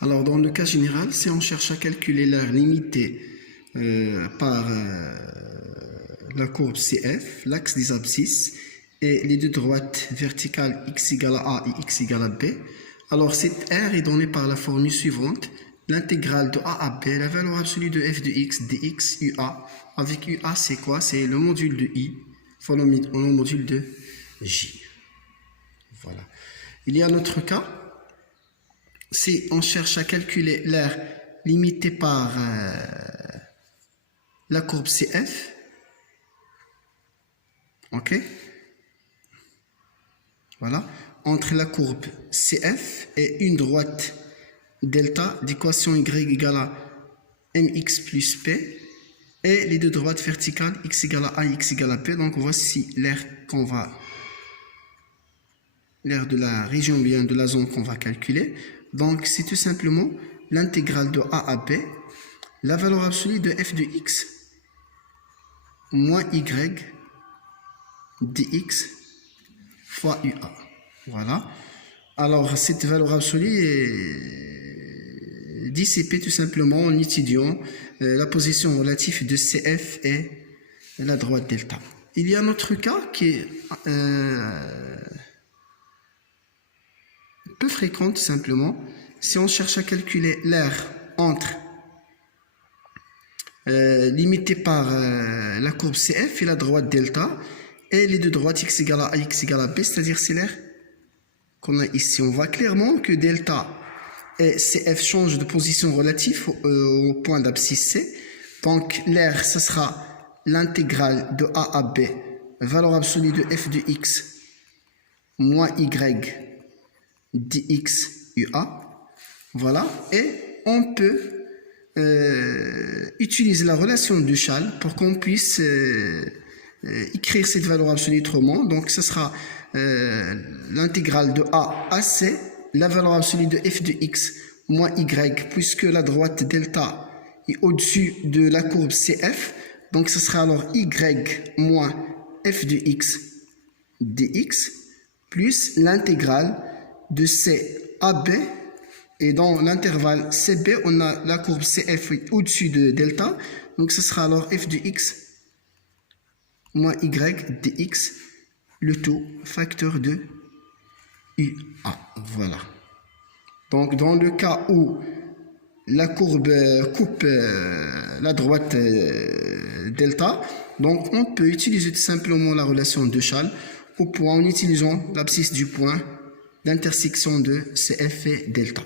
Alors, dans le cas général, si on cherche à calculer l'aire limitée par la courbe CF, l'axe des abscisses, et les deux droites verticales x égale à A et x égale à B, alors cette aire est donnée par la formule suivante. L'intégrale de A à B, la valeur absolue de f de x dx UA. Avec UA, c'est quoi? C'est le module de I fois le module de J. Voilà. Il y a un autre cas. Si on cherche à calculer l'aire limitée par la courbe CF, ok, voilà, entre la courbe CF et une droite delta d'équation y égale à mx plus p et les deux droites verticales x égale à a et x égale à p. Donc voici l'aire de la région bien de la zone qu'on va calculer. Donc c'est tout simplement l'intégrale de a à b, la valeur absolue de f de x moins y dx fois UA. Voilà. Alors, cette valeur absolue est dissipée tout simplement en étudiant la position relative de CF et la droite delta. Il y a un autre cas qui est peu fréquent tout simplement. Si on cherche à calculer l'aire entre limitée par la courbe CF et la droite delta, et les deux droites x égale à a, x égale à b, c'est-à-dire c'est l'aire qu'on a ici. On voit clairement que delta et CF changent de position relative au point d'abscisse C. Donc l'aire, ce sera l'intégrale de a à b, valeur absolue de f de x moins y dx UA. Voilà. Et on peut utiliser la relation de Duchal pour qu'on puisse écrire cette valeur absolue autrement. Donc ce sera l'intégrale de a à c, la valeur absolue de f de x moins y, puisque la droite delta est au-dessus de la courbe CF. Donc ce sera alors y moins f de x dx plus l'intégrale de c à b. Et dans l'intervalle CB, on a la courbe CF au-dessus de delta. Donc ce sera alors f de x moins y dx, le tout facteur de UA. Voilà. Donc dans le cas où la courbe coupe la droite delta, donc on peut utiliser tout simplement la relation de Duchal au point en utilisant l'abscisse du point d'intersection de CF et delta.